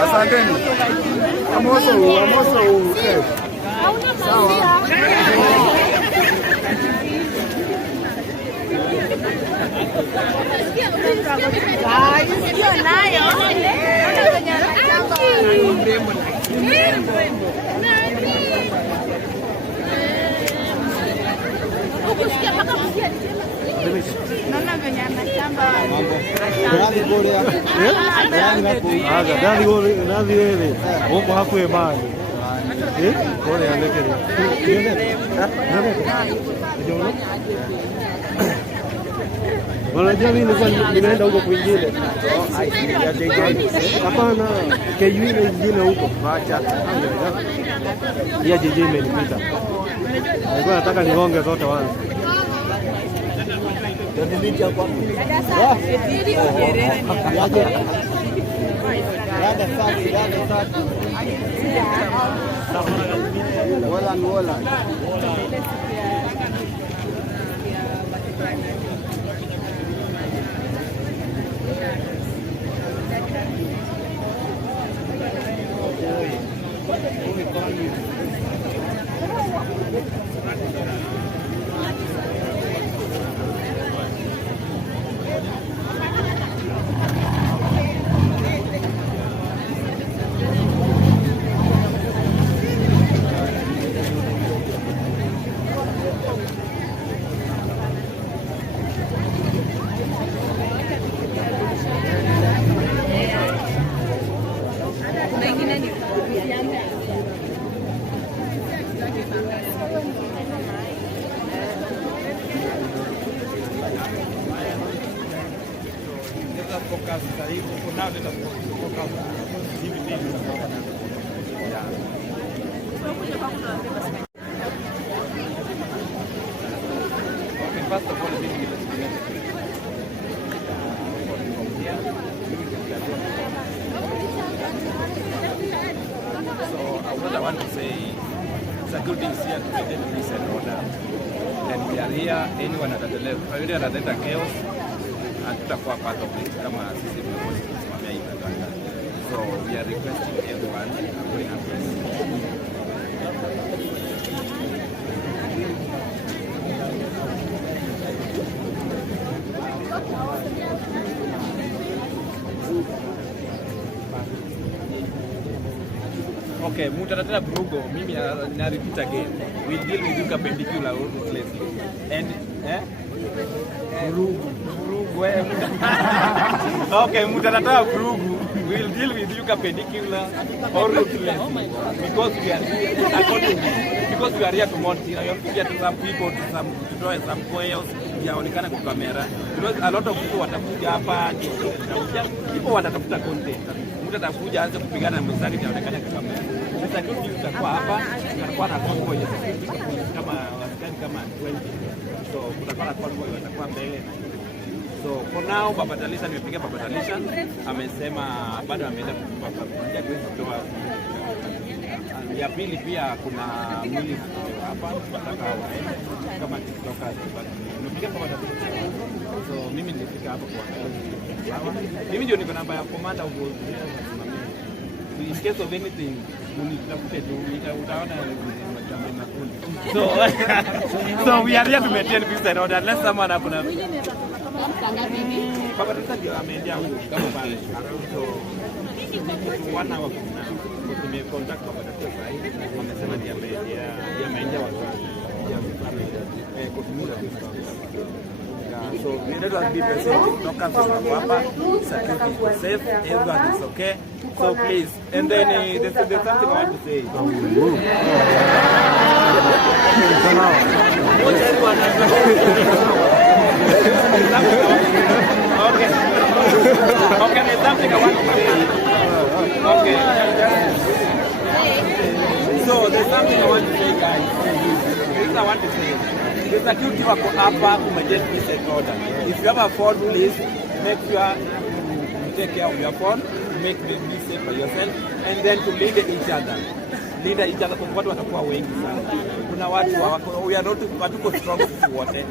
Asanteni. I'm also okay. Sawa. Wanajua mimi nimeenda huko kwingine. Hapana, KU ile nyingine huko. Acha. Ya JJ imenipita. Nilikuwa nataka nigonge zote wazi. Ndio hapo. Dada safi. Wala. What I want to say it's a good thing here to maintain peace and order. And we are here, anyone ataleta chaos, hatutakuwa part of it kama sisi viongozi tunasimamia hii matanga. So we are requesting everyone to bring up peace. Okay, mutatata Brugo, mimi na repeat again. We'll deal with you perpendicular ruthlessly. And Brugo. Okay, mutatata Brugo. We'll deal with you perpendicular or ruthlessly. Because we are here to monitor. You have to get to some people to draw some coils. Yaonekana kwa kamera. Because a lot of people watakuja hapa, people watatafuta content. Mtu atakuja aanze kupigana na mzani yaonekana kwa kamera. Sasa kitu kitakuwa hapa, tutakuwa na convoy kama askari kama 20. So kutakuwa na convoy watakuwa mbele. So for now Baba Talisha nimepiga Baba Talisha amesema bado ameenda kuja kutoa. Ya pili pia kuna mwili hapa tunataka waende kama kutoka nimepiga Baba Talisha. So mimi nilifika hapo kwa mimi ndio niko namba ya commander of in case of anything unitafute tu utaona so we are here to maintain peace and order unless someone hakuna Baba Talisha ndio ameendea huko kama pale so 1 hour kuna nimecontact Baba Talisha sasa hivi wamesema ndio ameingia watu ya kutumia So let us be present. TikTokers from hapa. Security is safe. Everyone is okay. So please. And then there's something I want to say. Okay. Okay, there's something I want to say. Okay. So there's something I want to say, guys. This I want to say. The security wako hapa kumajet this order. If you have a phone, please make sure you take care of your phone, make be safe for yourself, and then to lead each other. Lead each other, kwa watu watakuwa wengi sana. Kuna watu we are not watu strong sisi wote.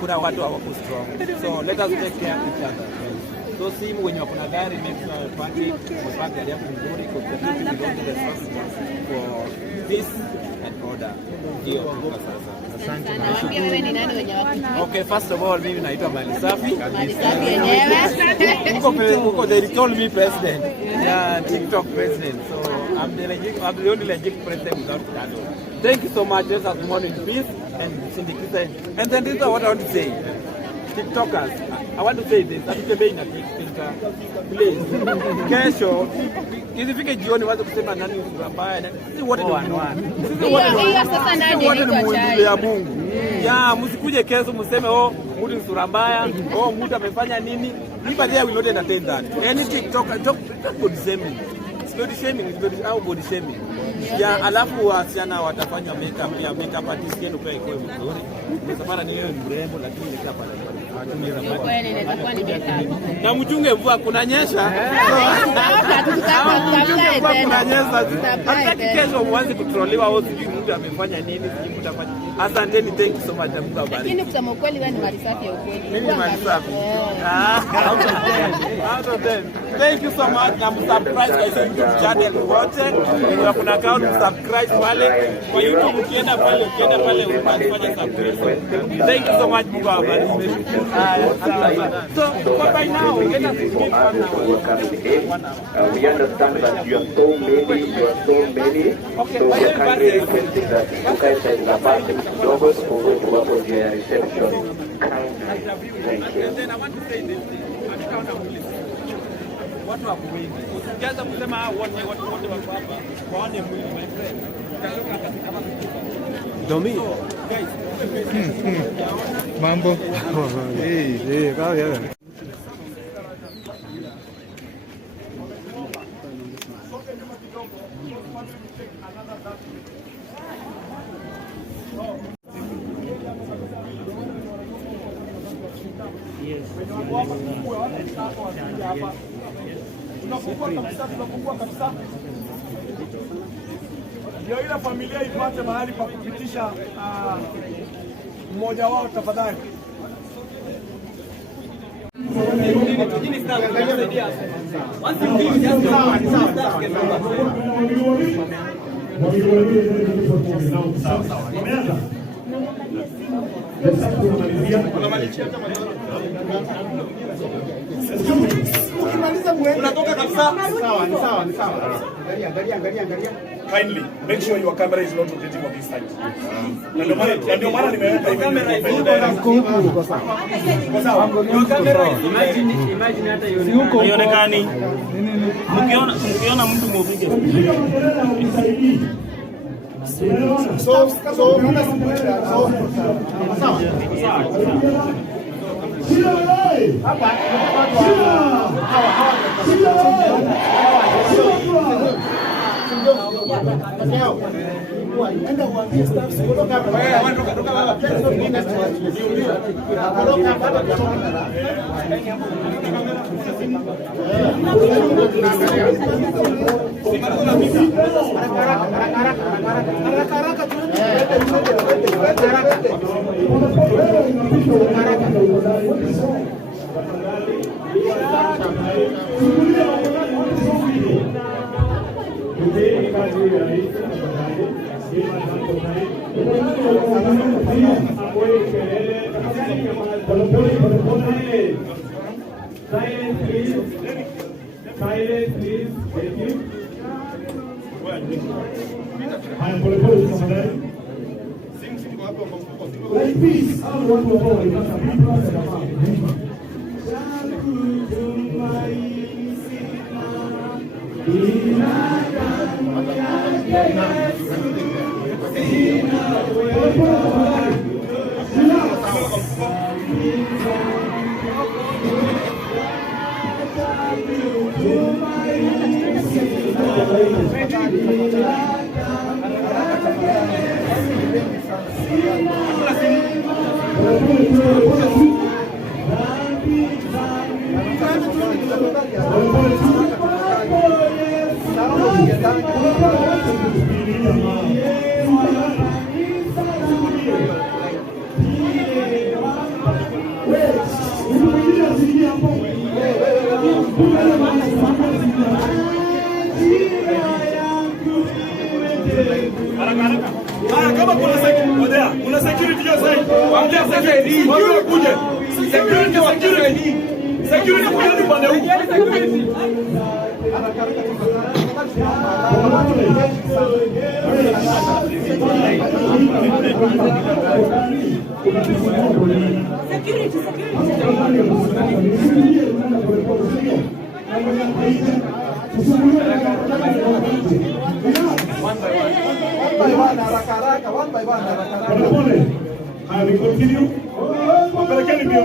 Kuna watu hawako strong. So let us take care of each other. So simu wenye wako na gari, make sure park gari yako vizuri, kwa sababu we don't get responsible for this and order. Ndio kwa sasa. Asante. Naambia wewe ni nani wenye wako? Okay, first of all, mimi naitwa Malisafi. Malisafi yenyewe. Huko they told me president. TikTok president. So I'm the only legit president without scandal. Thank you so much. Let us move on in peace and syndicate. And then this is what I want to say. TikTokers, I want to say this. Atutembei na TikTok. Please. Kesho isifike jioni waanze kusema nani mbaya. Sisi wote ni sasa nani ya Mungu. Ya msikuje kesho mseme mtu ni sura mbaya, mtu amefanya nini? Anybody will not entertain that. Any TikToker talk body shaming. Body shaming is body shaming. Ya alafu wasichana watafanya makeup artist yenu kwa iko mzuri. Msafara ni yeye mrembo lakini makeup na mchunge mvua kunanyesha. Hata kesho mwanze kutroliwa au sijui mtu amefanya nini, sijui mtu afanya. Asanteni, thank you so much. Mungu abariki. Lakini kusema ukweli wewe ni Malisafi ya ukweli. Mimi ni Malisafi. Out of them. Thank you so much. Na subscribe kwa YouTube channel wote. Ndio kuna account subscribe pale. Kwa YouTube ukienda pale unafanya subscribe. Thank you so much. Mungu abariki. So by now, let us speak 1 hour. We understand that you are so many, Okay, so we are kindly requesting that you guys send the back doubles over to work on their reception. Thank you. And then I want to say this thing. Watu wako wengi. Usijaza kusema wote wako hapa. Waone mwili, my friend. Domi. Guys. Mambo. Kau ya. Tunafungua kabisa. Ndio ile familia ipate mahali pa kupitisha mmoja wao tafadhali. Unatoka kabisa. Sawa, ni sawa. Angalia. Kindly make sure your camera is not rotating on this side. Ndio maana nimeweka kamera hivi. Kwa sawa. Your camera imagine hata ionekani. Mkiona mtu mwopige. So sawa. Hapa enda uambie staff kutoka hapa. Silence, please. Thank you. Haya, pole tafadhali. Please, I want to go kama kuna security hiyo sasa. Waambia security. Waambie kuje. Security kwa pande huko. One by one. I will continue. Wapelekeni mbio.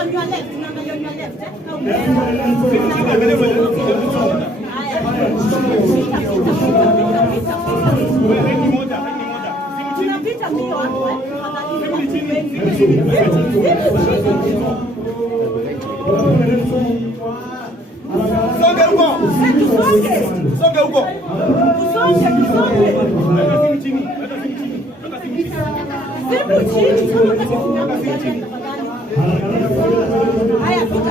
On your left. Songe huko. Songe huko. Tusonge. Simu chini. Haya, pita.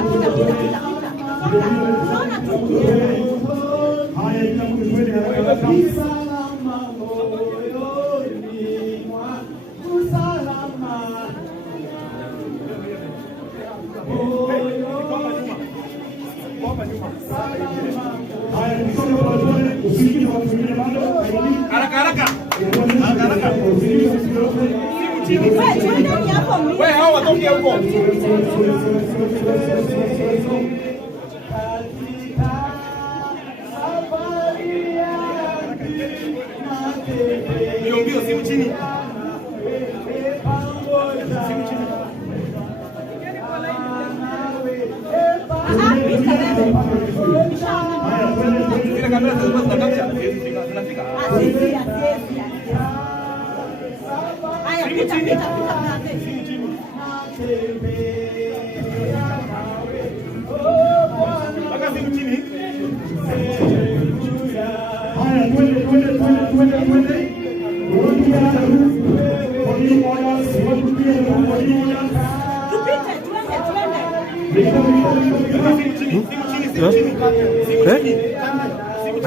Songa tu. Haya, itakuwa kabisa. Haraka. Wewe hao watoke huko. Mbio simu chini.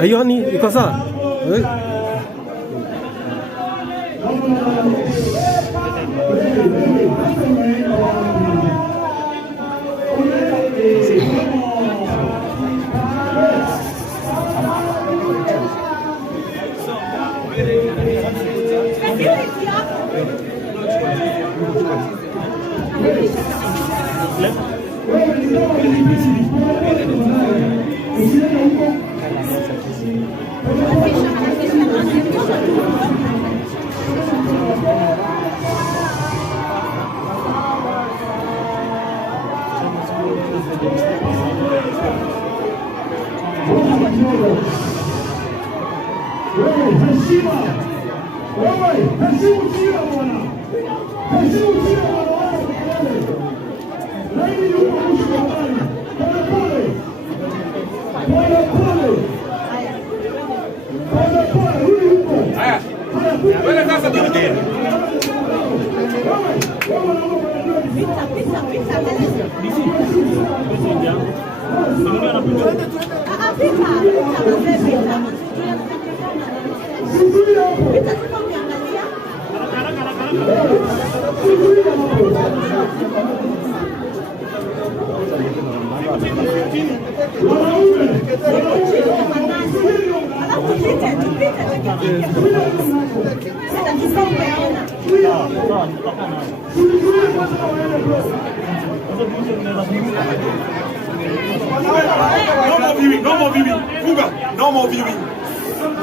Ayo ni iko sawa?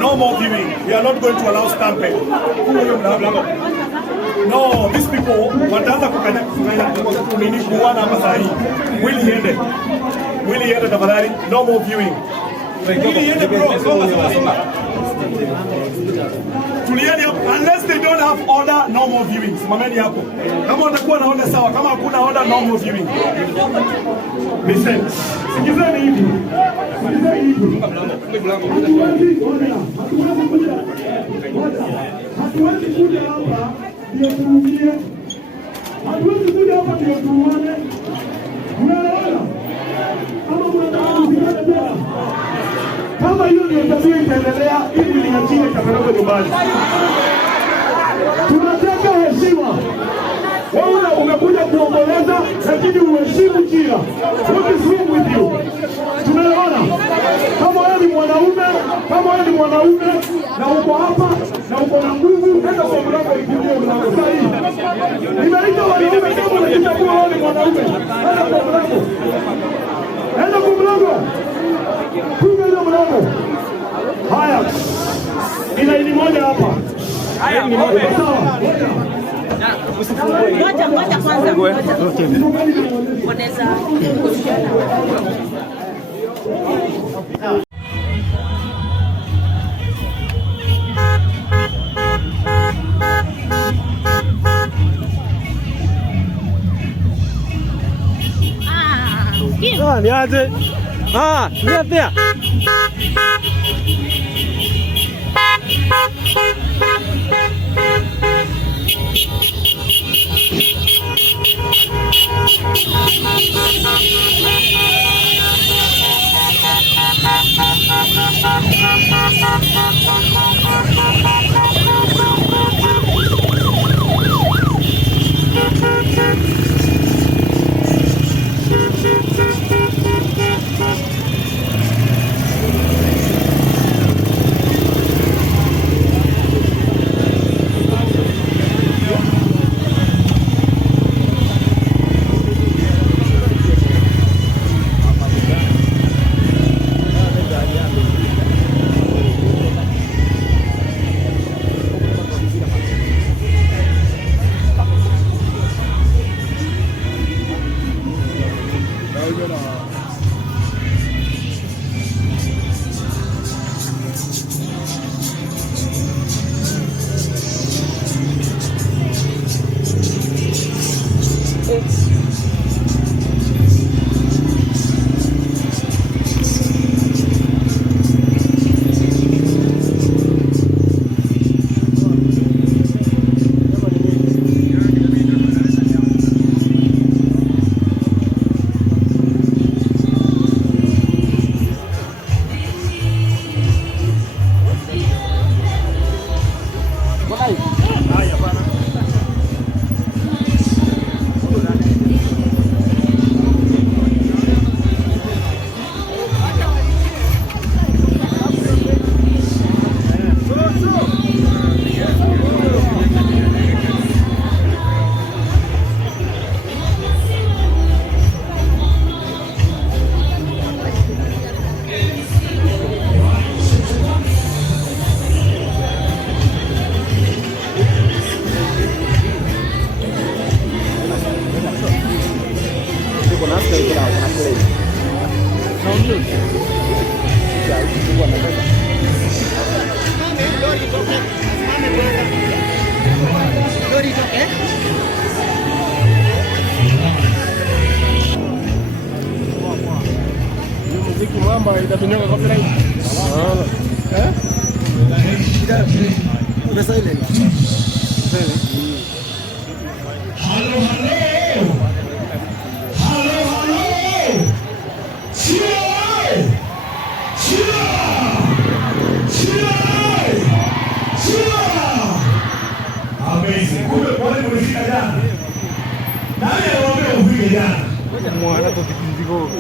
No more viewing. We are not going to allow stampede. No, these people wataanza kukanya nini kuana hapa saa hii. Mwili iende tafadhali. No more viewing. Mwili iende bro. Songa. Tulieni hapo. Unless they don't have order, no more viewing. Simameni hapo. Kama watakuwa na order sawa, kama hakuna order, no more viewing. Listen. Sikizeni hivi. Hatuwezi kuja hapa ndio turugie. Hatuwezi kuja hapa ndio tuuane. Unaelewana? Kama mnataka tena. Kama hiyo ndio tabia itaendelea, hivi niachie kapeleke nyumbani. Tunataka heshima. Wewe umekuja kuomboleza lakini uheshimu Chira. What is wrong with you? Tunaelewana? Kama wewe ni mwanaume na uko hapa na uko na nguvu, nenda kwa mlango ikuje mlango sahihi. Nimeita wanaume kama unajitambua wewe ni mwanaume. Nenda kwa mlango. Funga ile mlango. Haya. Ina moja hapa. Haya, ng'ombe. Sawa. Ngoja kwanza. Wanaweza kushana. Ni aje? Ah, right there.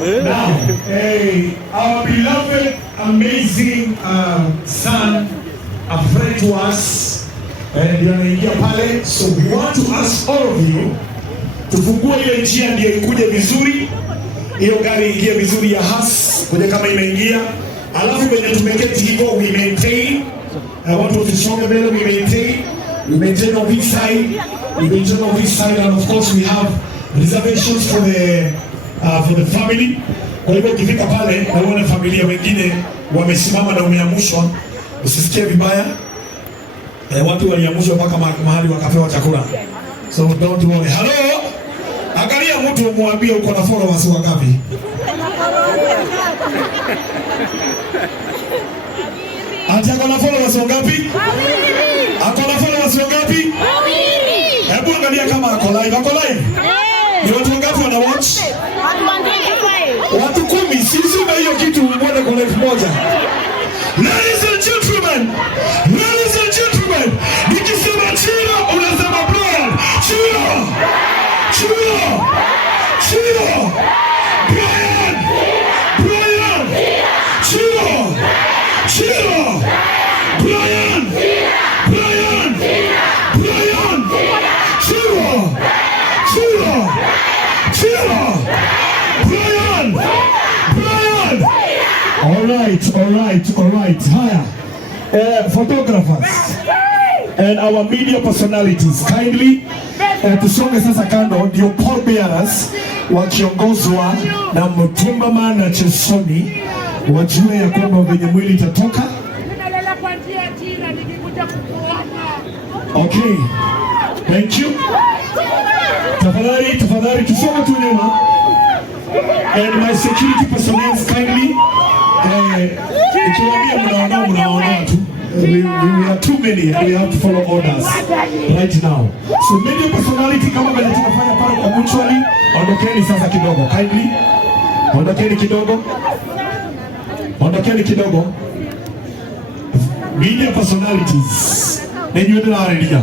Now, our beloved, amazing son, a friend to us, and so we want to ask all of you tufungue ile njia ndio ikuje vizuri, hiyo gari ingie vizuri ya has kwenye kama imeingia, alafu kwenye tumeketi hivyo we maintain. I want to tusonge mbele, we maintain on this side, and of course we have reservations for the family. Kwa hivyo ukifika pale na uone familia wengine wamesimama na umeamushwa, usisikie vibaya. Watu waliamushwa mpaka mahali wakapewa chakula. So don't worry. Hello? Angalia mtu umwambie uko na followers wangapi? Ati ako na followers wangapi? Ako na followers wangapi? Hebu angalia kama ako live. Ako live? Ni watu wangapi wana watch? Watu 10. Sisi na hiyo kitu mbona kwa live moja. Ladies and gentlemen, nikisema Chira unasema Brian. Chira. Brian. Chira. Brian. All right. Haya. Photographers and our media personalities kindly tusonge sasa kando, ndio pall bearers wakiongozwa na Mtumba na Chesoni wajue ya kwamba venye mwili itatoka. Okay, thank you. Tafadhali tusonge tu nyuma. And my security personnel kindly, mnaona tu. We are too many and we have to follow orders right now. So media personality kama vile tunafanya pale kwa mutually, ondokeni sasa kidogo. Kindly, ondokeni kidogo. Ondokeni kidogo. Media personalities. Nenyewe la redia.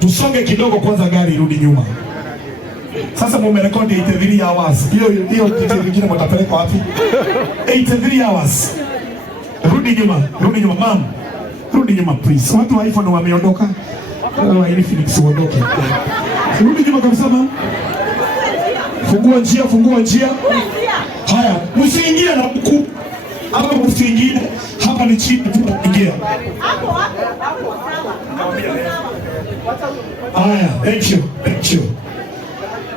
Tusonge kidogo kwanza, gari rudi nyuma. Sasa mumerekodi 83 hours. Hiyo kitu kingine mtapeleka wapi? 83 hours. Rudi nyuma ma'am. Rudi nyuma please. Watu wa iPhone wameondoka. Wa Infinix waondoke. Rudi nyuma kabisa ma'am. Fungua njia. Haya, msiingie na mkuu. Hapa msiingie. Hapa ni chini tunaingia. Haya,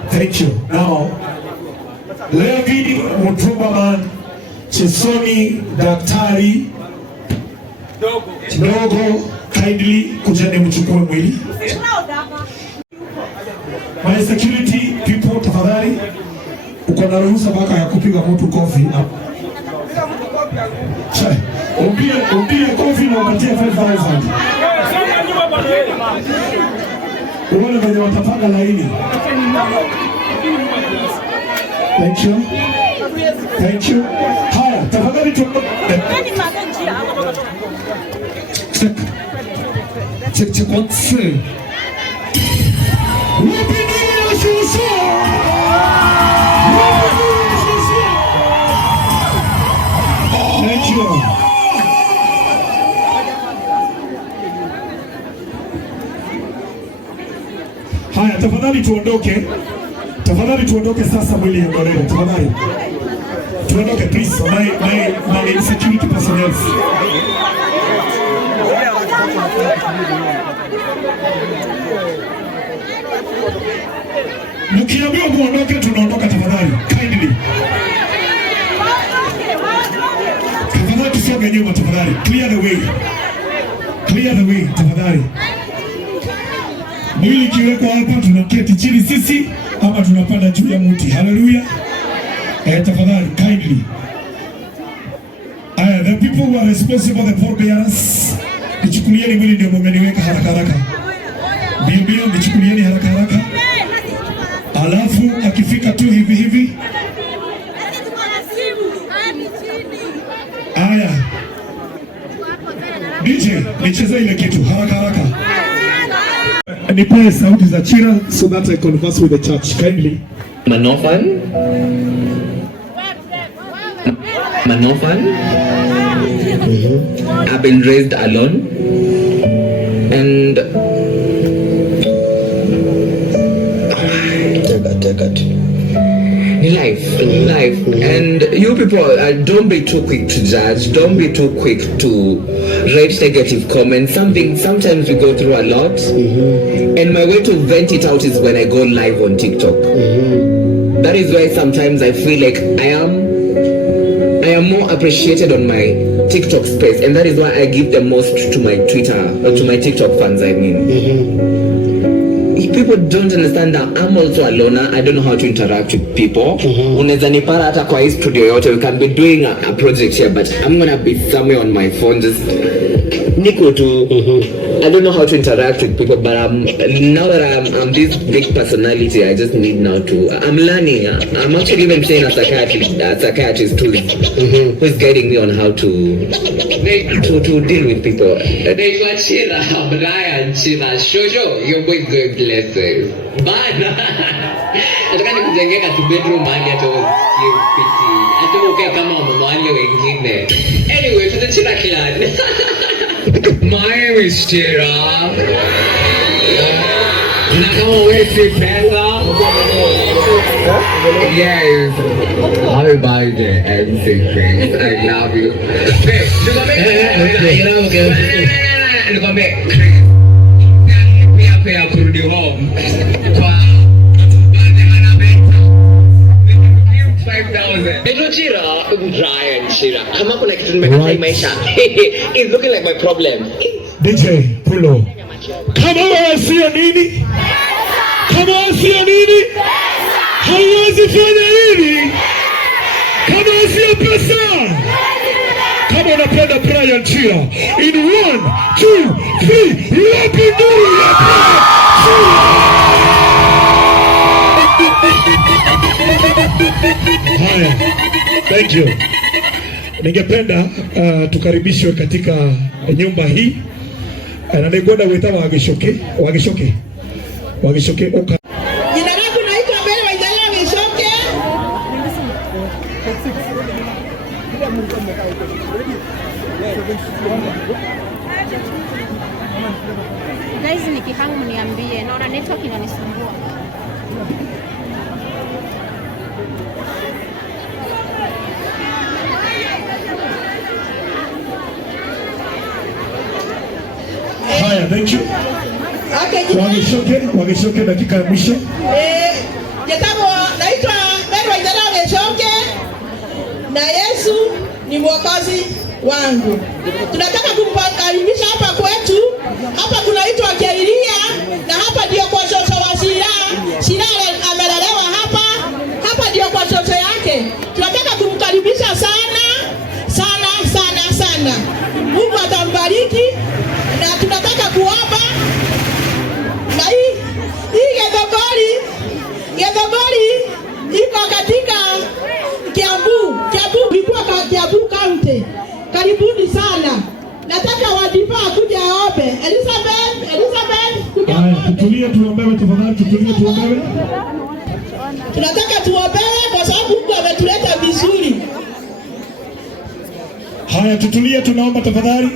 thank you. Now, Levi Mutumbaman, Chesoni, Daktari, Dogo, kindly kujane mchukue mwili. My security people, tafadhali, uko na ruhusa mpaka ya kupiga mtu kofi. Umpie kofi na upatie 5,000. Uone venye watapanga laini. Thank you. Haya, tafadhali tu. Check once. Thank you. Haya, tafadhali tuondoke sasa, mwili ondolewe. Tafadhali. Tuondoke please. My security personnel. Mkiambiwa muondoke tunaondoka tafadhali. Kindly. Tafadhali tusonge nyuma tafadhali. Clear the way tafadhali. Mwili kiweko hapa, tunaketi chini sisi ama tunapanda juu ya mti. Hallelujah. Tafadhali kindly. The people who are responsible, the pallbearers, nichukulieni mwili ndio mmeniweka haraka. Bio nichukulieni haraka. Alafu akifika tu hivi. Aya. DJ, nicheze ile kitu haraka. Nipe sauti za Chira so that I converse with the church kindly. Manofan. I've been raised alone and take it. Life. And you people, don't be too quick to judge. Don't be too quick to write negative comments. Sometimes we go through a lot, and my way to vent it out is when I go live on TikTok. That is why sometimes I feel like I am more appreciated on my TikTok space, and that is why I give the most to my Twitter or to my TikTok fans. I mean. People don't understand that I'm also a loner. I don't know how to interact with people. Unaweza nipata hata kwa hii studio yote. We can be doing a project here, but I'm gonna be somewhere on my phone just niko tu. I don't know how to interact with people, but now that I'm this big personality, I just need now to. I'm learning. I'm actually even saying a psychiatrist who's guiding me on how to deal with people. They got Chira, Brian, Chira, Shosho, your boy going places. Bana. Nataka nikujengeka tu bedroom mahali hata usikie piti. Hata ukae kama wamwale wengine. Anyway, to the Chira clan. My name is Chira. Na kama wewe si pesa. Yes. Happy birthday, everything. I love you. Hey, nikwambie pia kurudi home kwa Chira, Brian Chira. Kama kuna kitu nimekata maisha. It's looking like my problem. DJ Pulo. Kama wewe sio nini? hauwezi fanya hili kama sio pesa. Kama unapenda Brian Chira, in 1, 2, 3, lapinduru ya haya. Thank you. Ningependa tukaribishwe katika nyumba hii na nikwenda wita wagishoke oka. Jina langu naitwa Mbele wa Idara ya Mishoke. Guys, nikihangu mniambie, naona network inanisumbua. Haya, thank you. Wagishoke dakika ya mwisho. Naitwa Mbele wa Idara ya Mishoke na Yesu ni mwokozi wangu. Tunataka kumkaribisha hapa kwetu. Hapa kunaitwa Chira na hapa ndio kwa shoto wa Chira. Chira amelelewa hapa. Hapa ndio kwa shoto yake. Tunataka kumkaribisha sana sana sana sana. Mungu atambariki na tunataka kuomba na hii Gedogori iko katika Kiambu County. Karibuni sana. Nataka wadipa kuja aombe. Elizabeth kuja aombe. Tutulie tuombewe tafadhali, tutulie tuombewe. Tunataka tuombewe kwa sababu Mungu ametuleta vizuri. Haya, tutulie tunaomba tafadhali.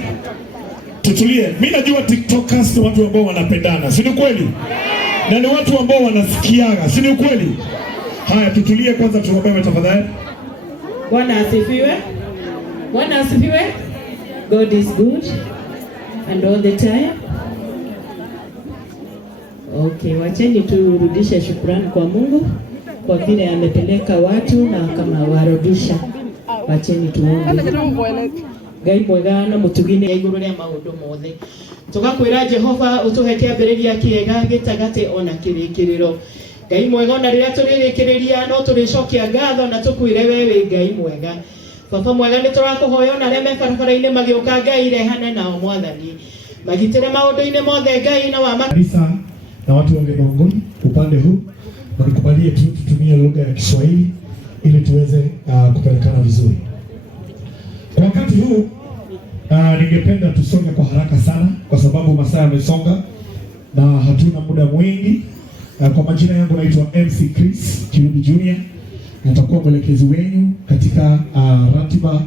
Tutulie. Mimi najua TikTokers ni watu ambao wanapendana, si ni kweli? Na ni watu ambao wanasikiaga, si ni kweli? Haya, tutulie kwanza tuombewe tafadhali. Bwana asifiwe. Bwana asifiwe. God is good and all the time. Okay, wacheni turudishe shukrani kwa Mungu kwa vile amepeleka watu na kama warudisha. Wacheni tuombe. Ngai mwega na mutugine iguru ria maundu mothe. Tugakwira Jehova utuhete ambiriria kiega gitagate ona kirikiriro. Ngai mwega ona riria turirikiriria no turicokia ngatho na tukwire wewe Ngai mwega. Baba mwega ni turakuhoya ona aria me barabara-ini magiuka Ngai rehane nao mwathani. Magitire maundu-ini mothe Ngai na wa kanisa na watu wa Githongoni upande huu, na nikubalie tu tutumie lugha ya Kiswahili ili tuweze kupelekana vizuri. Kwa wakati huu ningependa tusonge kwa haraka sana kwa sababu masaa yamesonga na hatuna muda mwingi. Kwa majina yangu naitwa MC Chris Kirudi Junior. Nitakuwa mwelekezi wenu katika ratiba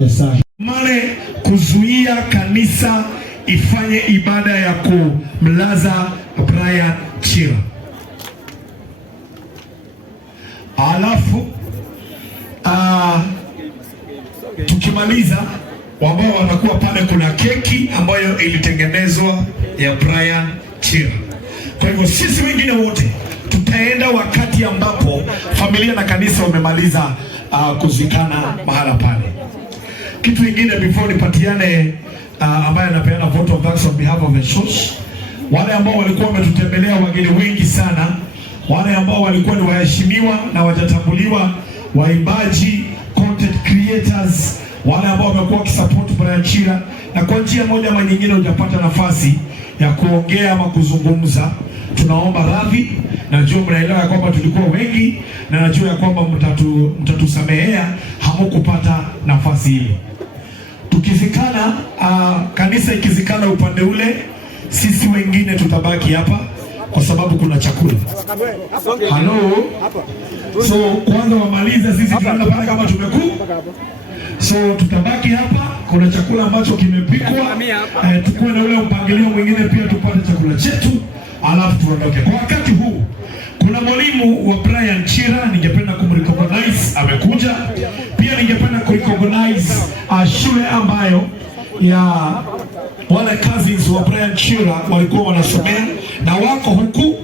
ya saa hii. Mane kuzuia kanisa ifanye ibada ya kumlaza Brian Chira. Alafu tukimaliza ambao wanakuwa pale, kuna keki ambayo ilitengenezwa ya Brian Chira. Kwa hivyo sisi wengine wote tutaenda wakati ambapo familia na kanisa wamemaliza kuzikana mahala pale. Kitu kingine before nipatiane ambaye anapeana vote of thanks on behalf of the church, wale ambao walikuwa wametutembelea, wageni wengi sana, wale ambao walikuwa ni waheshimiwa na wajatambuliwa, waimbaji, content creators, wale ambao wamekuwa wakisupport Brian Chira na kwa njia moja ama nyingine hujapata nafasi ya kuongea ama kuzungumza, tunaomba radhi. Najua mnaelewa ya kwamba tulikuwa wengi na najua ya kwamba mtatusamehea hamukupata nafasi ile. Tukizikana kanisa ikizikana upande ule, sisi wengine tutabaki hapa kwa sababu kuna chakula. Hello. So kwanza wamaliza, sisi tunaenda pale kama so tutabaki hapa, kuna chakula ambacho kimepikwa, tukue na ule mpangilio mwingine pia tupate chakula chetu, alafu tuondoke. Kwa wakati huu kuna mwalimu wa Brian Chira, ningependa kumrecognize, amekuja. Pia ningependa kurecognize shule ambayo ya wale cousins wa Brian Chira walikuwa wanasomea na wako huku.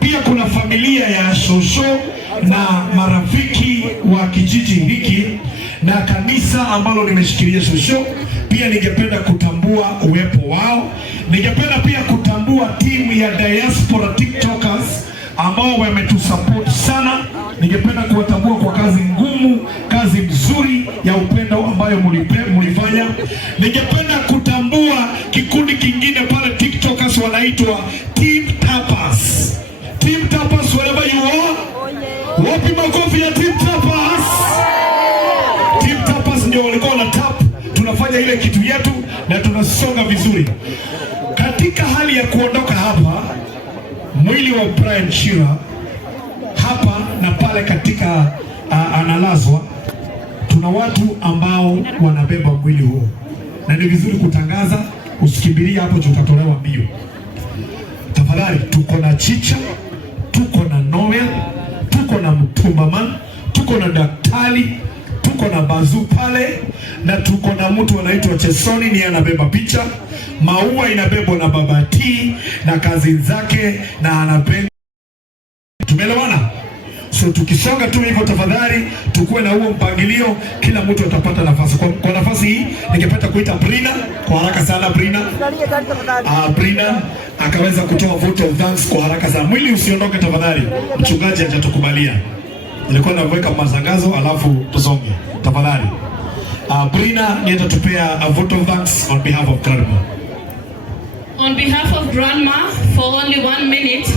Pia kuna familia ya shosho na marafiki wa kijiji hiki na kanisa ambalo nimeshikilia shosho. Pia ningependa kutambua uwepo wao. Ningependa pia kutambua timu ya diaspora TikTokers ambao wametusupport sana. Ningependa kuwatambua kwa kazi ngumu, kazi nzuri ya upendo ambayo mlifanya. Ningependa kutambua kikundi kingine pale TikTokers wanaitwa Team Tapas. Team Tapas, wherever you are. Wapi makofi ya Team Tapas? Team Tapas ndio walikuwa na tap. Tunafanya ile kitu yetu na tunasonga vizuri. Katika hali ya kuondoka hapa, mwili wa Brian Chira hapa na pale katika analazwa, tuna watu ambao wanabeba mwili huo, na ni vizuri kutangaza. Usikimbilie hapo, tutatolewa mbio. Tafadhali, tuko na Chicha, tuko na Noel, tuko na Mtumbaman, tuko na daktari, tuko na Bazu pale, na tuko na mtu anaitwa Chesoni, ni anabeba picha. Maua inabebwa na Baba T na kazi zake, na anapenda. Tumeelewana? So tukisonga tu hivyo, tafadhali tukuwe na huo mpangilio, kila mtu atapata nafasi. Kwa nafasi hii ningependa kuita Brina kwa haraka sana. Brina akaweza kutoa vote of thanks kwa haraka sana. Mwili usiondoke tafadhali, mchungaji hajatukubalia. Nilikuwa naweka matangazo alafu tusonge tafadhali. Brina nienda tupea a vote of thanks on behalf of Grandma. On behalf of Grandma, for only 1 minute,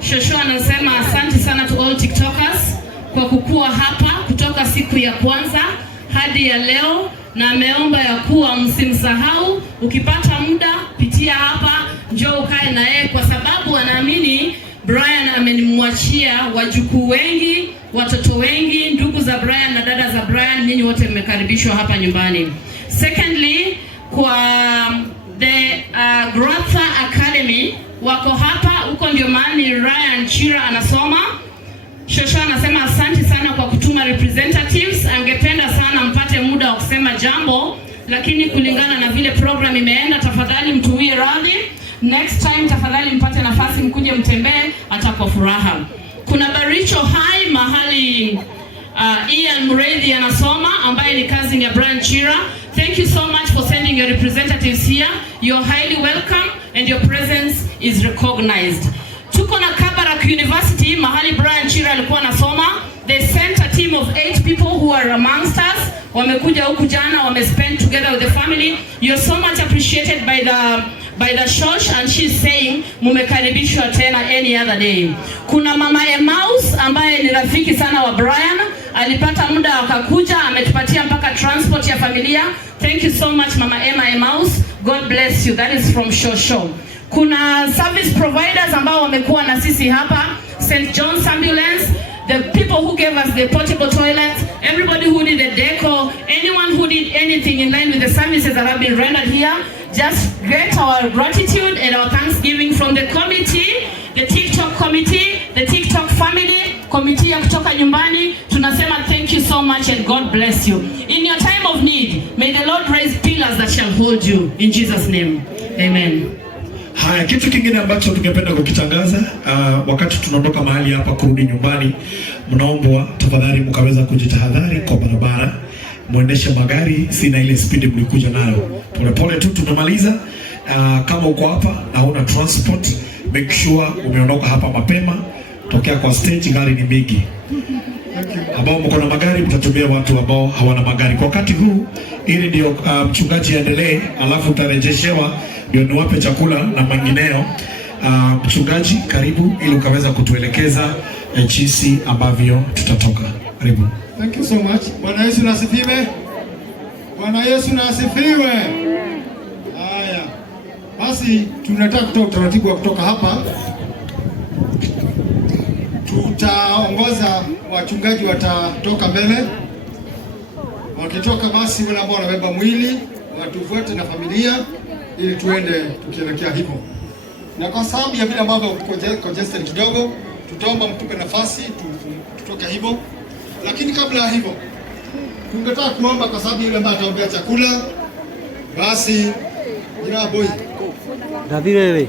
Shosho anasema asante sana to all TikTokers kwa kukua hapa kutoka siku ya kwanza hadi ya leo, na ameomba ya kuwa msimsahau. Ukipata muda pitia hapa, njoo ukae na yeye, kwa sababu anaamini Brian amenimwachia wajukuu wengi, watoto wengi, ndugu za Brian na dada za Brian. Ninyi wote mmekaribishwa hapa nyumbani. Secondly, kwa the Growth Academy wako hapa, huko ndio mahali Ryan Chira anasoma. Shosho anasema asante sana kwa kutuma representatives. Angependa sana mpate muda wa kusema jambo, lakini kulingana na vile program imeenda, tafadhali mtuwie radhi. Next time tafadhali mpate nafasi mkuje mtembee, atakuwa furaha. Kuna Baricho High mahali Ian Muredi anasoma, ambaye ni cousin ya Brian Chira. Thank you so much for sending your representatives here. You're highly welcome and your presence is recognized. Tuko na Kabarak University mahali Brian Chira alikuwa anasoma. They sent a team of 8 people who are amongst us. Wamekuja huku jana, wamespend together with the family. You're so much appreciated by the church, and she's saying mumekaribishwa tena any other day. Kuna Mama Emmaus ambaye ni rafiki sana wa Brian, alipata muda akakuja, ametupatia mpaka transport ya familia. Thank you so much Mama Emmaus, God bless you. That is from Shosho. Kuna service providers ambao wamekuwa na sisi hapa, St. John's Ambulance, the people who gave us the portable toilets, everybody who did the decor, anyone who did anything in line with the services that have been rendered here. Just get our gratitude and our thanksgiving from the committee, the TikTok committee, the TikTok family, committee ya kutoka nyumbani. Tunasema thank you so much and God bless you. In your time of need, may the Lord raise pillars that shall hold you. In Jesus' name, amen. Haya, kitu kingine ambacho tungependa kukitangaza, wakati tunaondoka mahali hapa kurudi nyumbani, mnaombwa tafadhali mkaweza kujitahadhari kwa barabara. Muendeshe magari sina ile speed mlikuja nayo. Polepole tu tunamaliza. Kama uko hapa na una transport, make sure umeondoka hapa mapema. Tokea kwa stage, gari ni mingi. Ambao mko na magari mtatumia watu ambao hawana magari. Kwa wakati huu ili ndio mchungaji aendelee, alafu utarejeshewa ndio niwape chakula na mengineo. Mchungaji karibu ili ukaweza kutuelekeza jinsi ambavyo tutatoka. Karibu. Thank you so much. Bwana Yesu na asifiwe. Bwana Yesu na asifiwe. Haya. Basi tunataka kutoa utaratibu wa kutoka hapa. Tutaongoza, wachungaji watatoka mbele. Wakitoka basi wale ambao wanabeba mwili watufuate na familia ili tuende tukielekea hivyo. Na kwa sababu ya vile ambavyo congested kidogo, tutaomba mtupe nafasi tutoke hivyo. Lakini kabla ya hivyo, tungetaka kuomba kwa sababu yule ambaye ataombea chakula, basi jina boy. Dadire.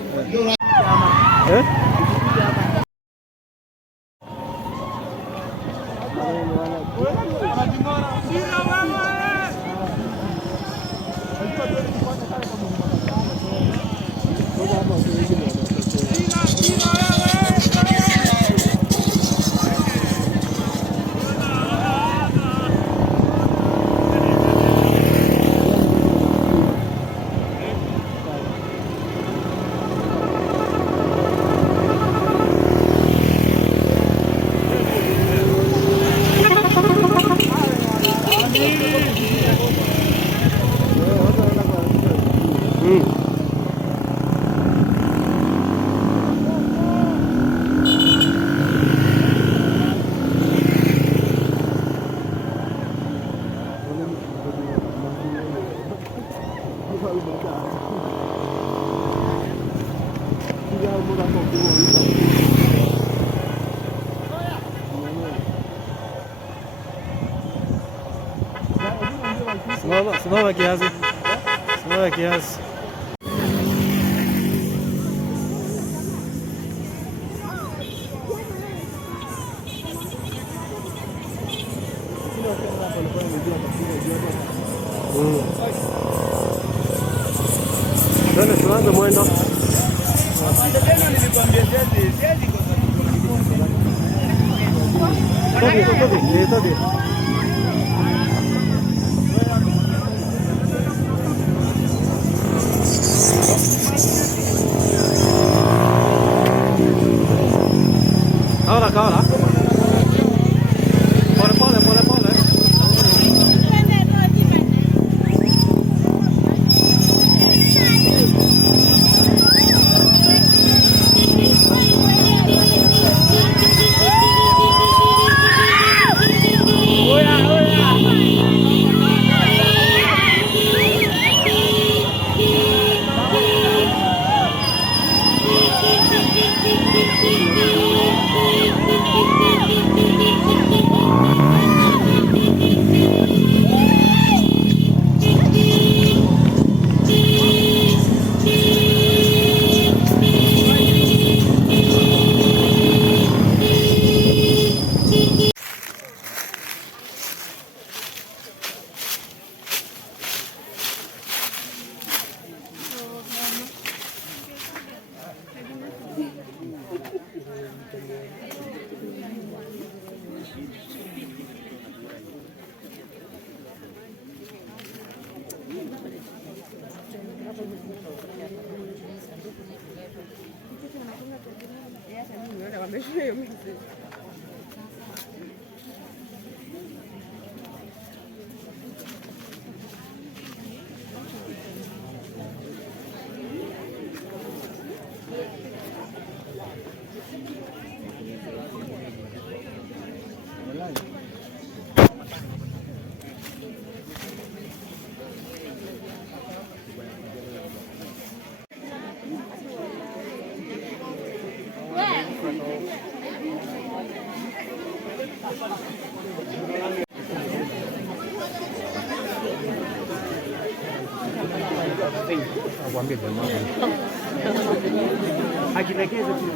Simama kiasi. Simama kiasi. Ndio tuanze mwendo. Tadi. Ahora. Pole. Ajilegeze tu.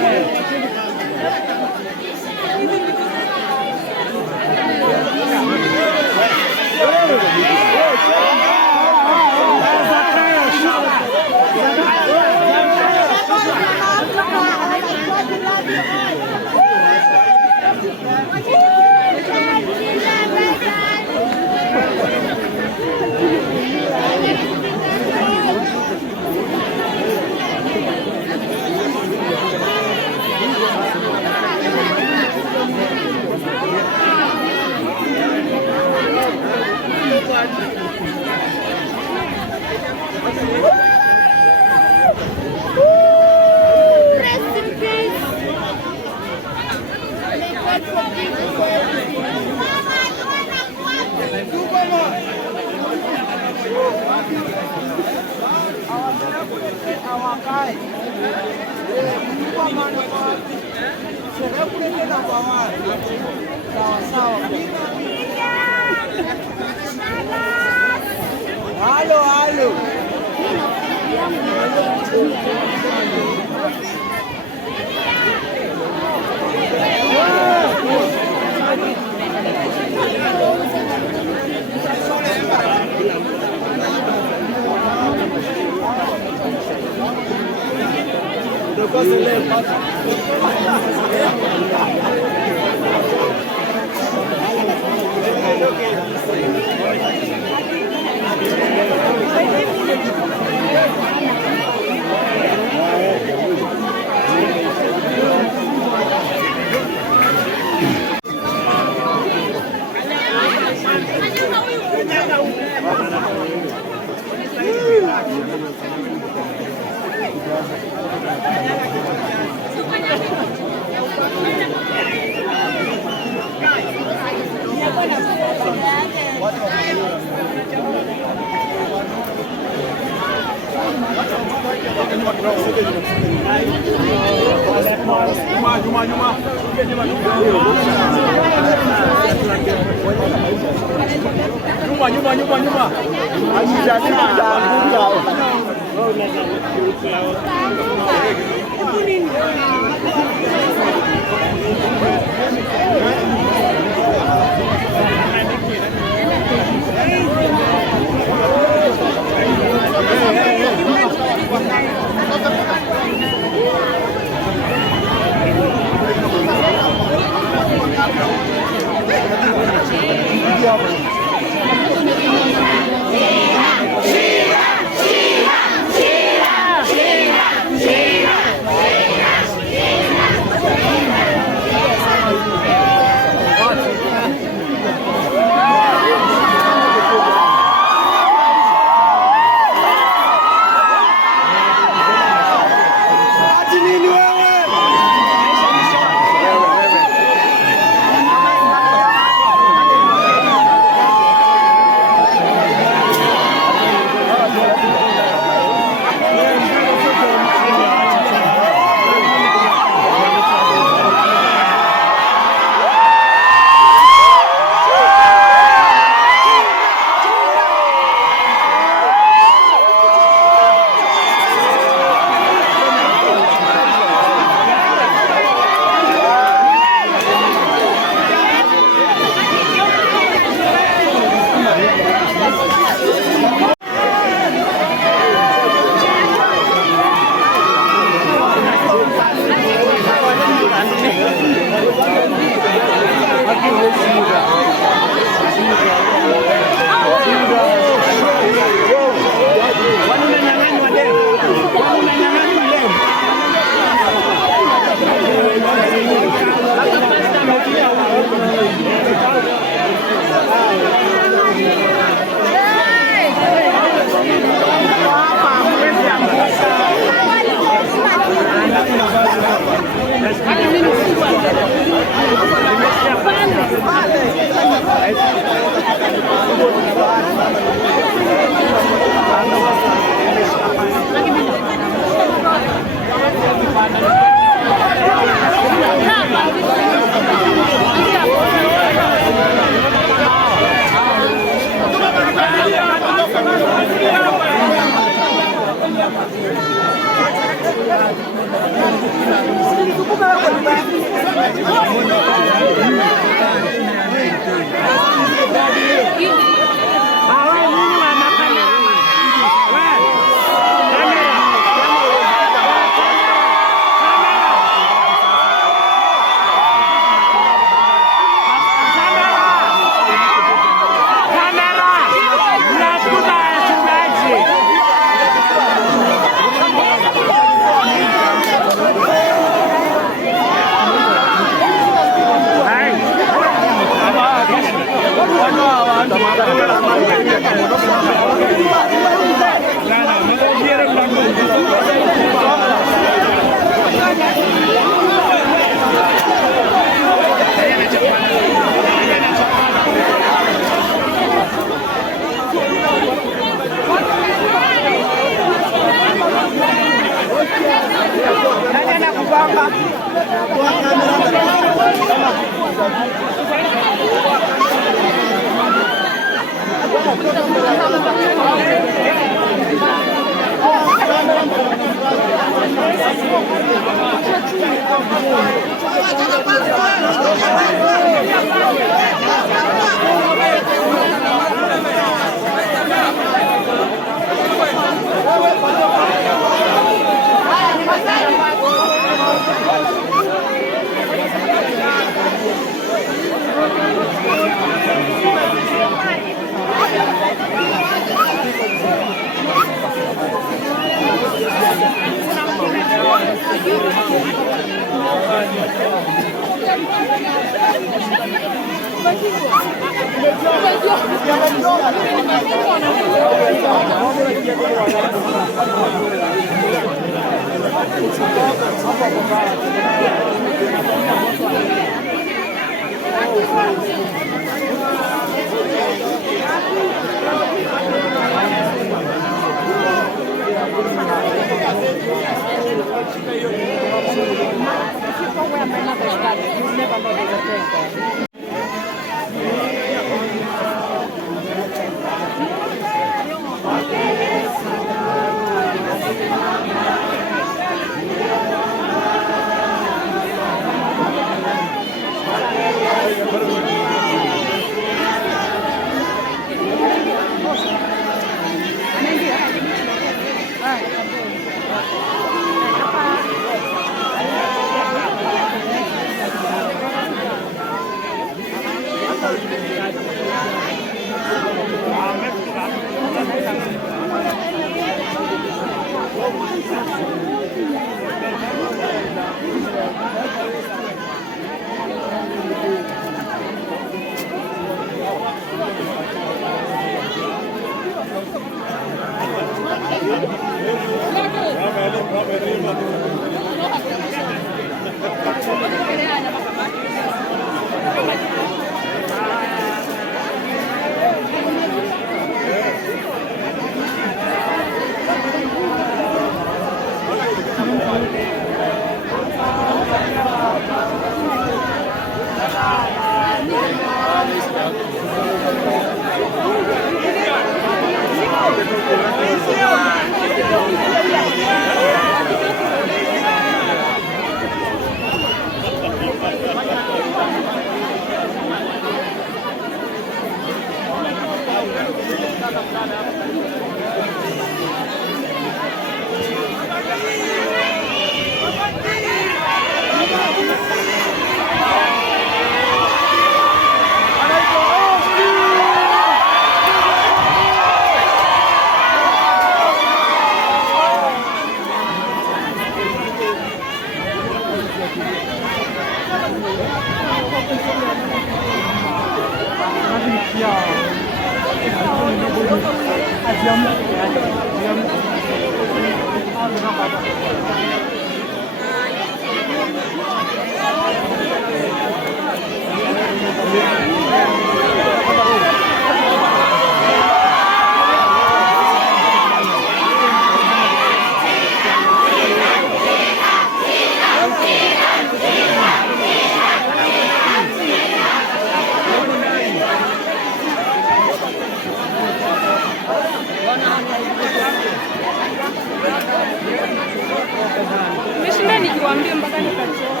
Nimeshinda nikiwaambia mpaka nikachoka.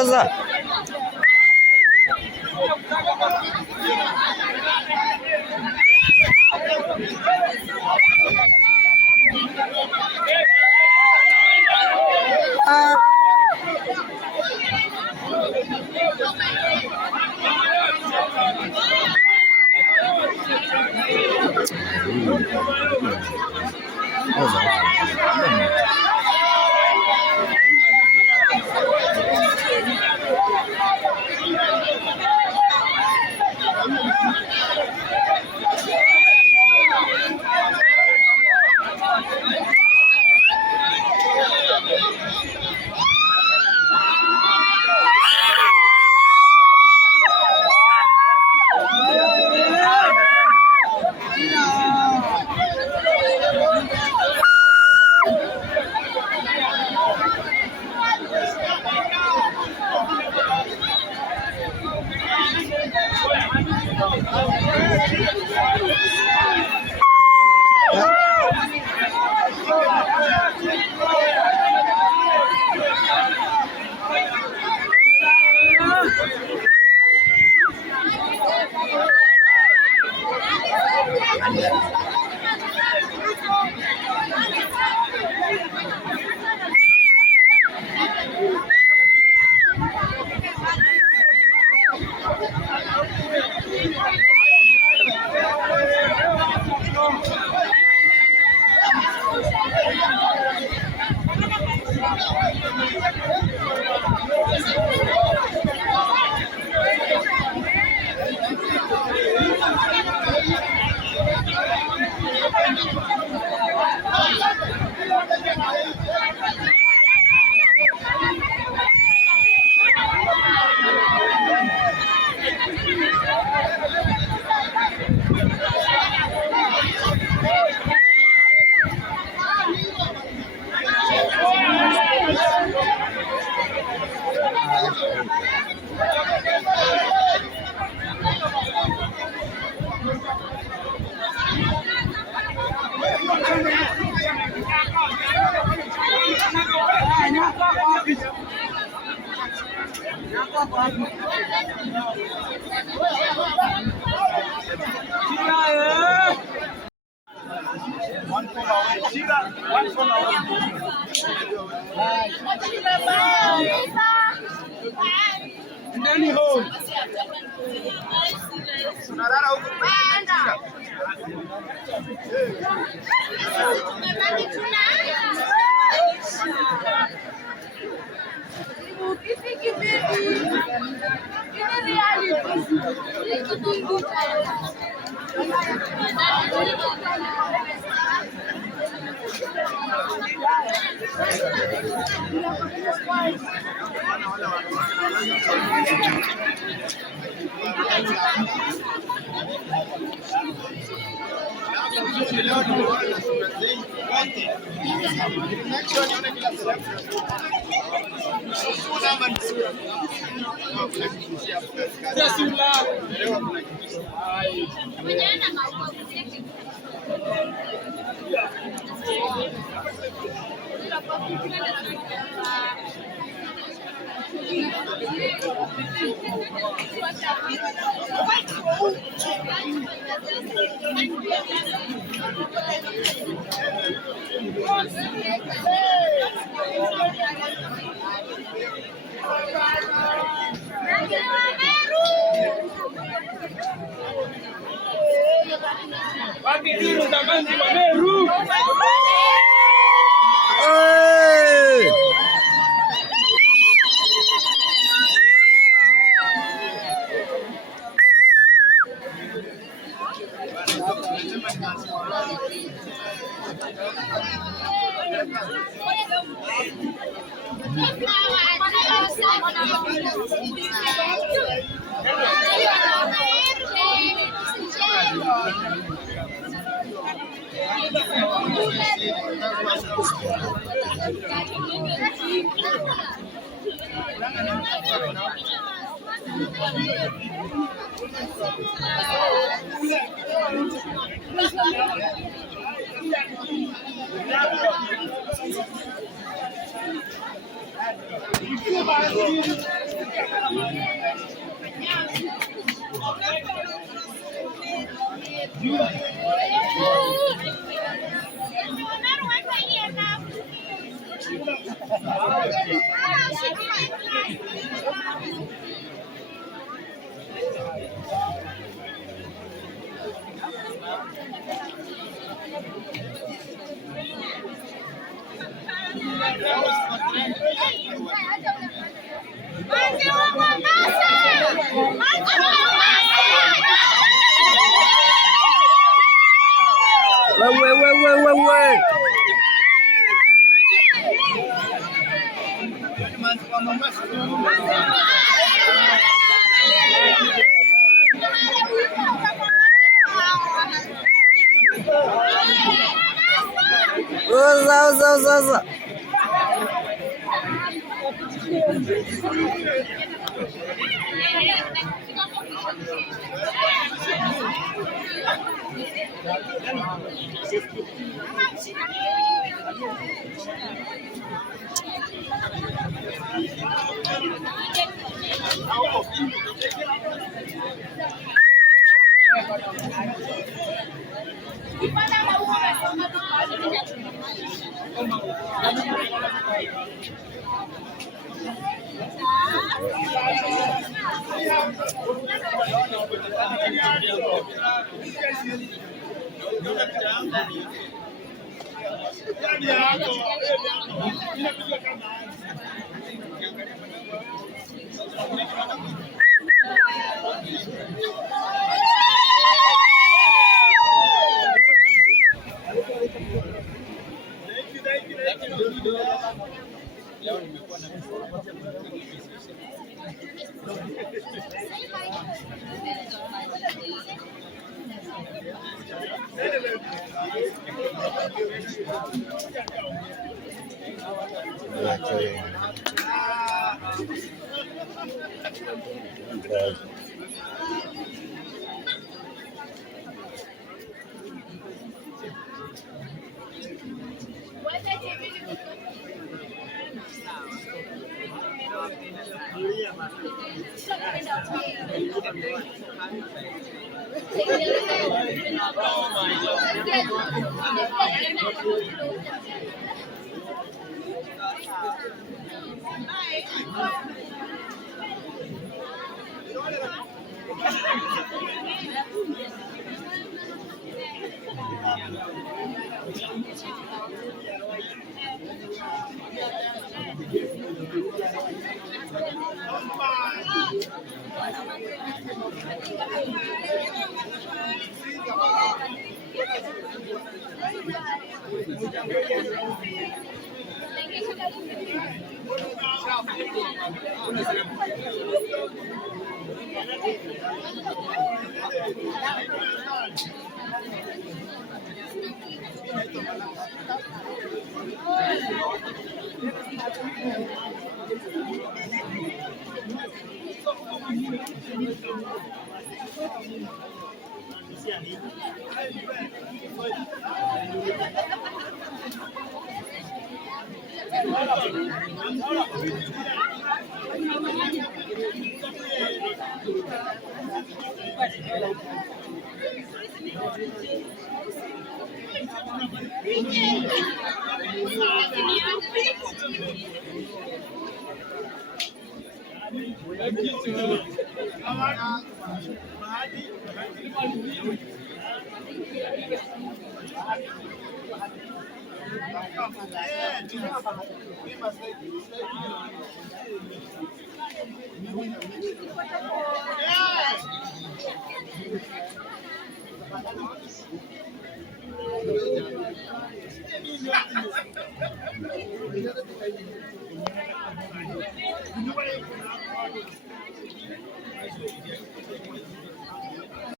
Oza. One for our Chira, one for our Nani home? Tunalala huko Chira.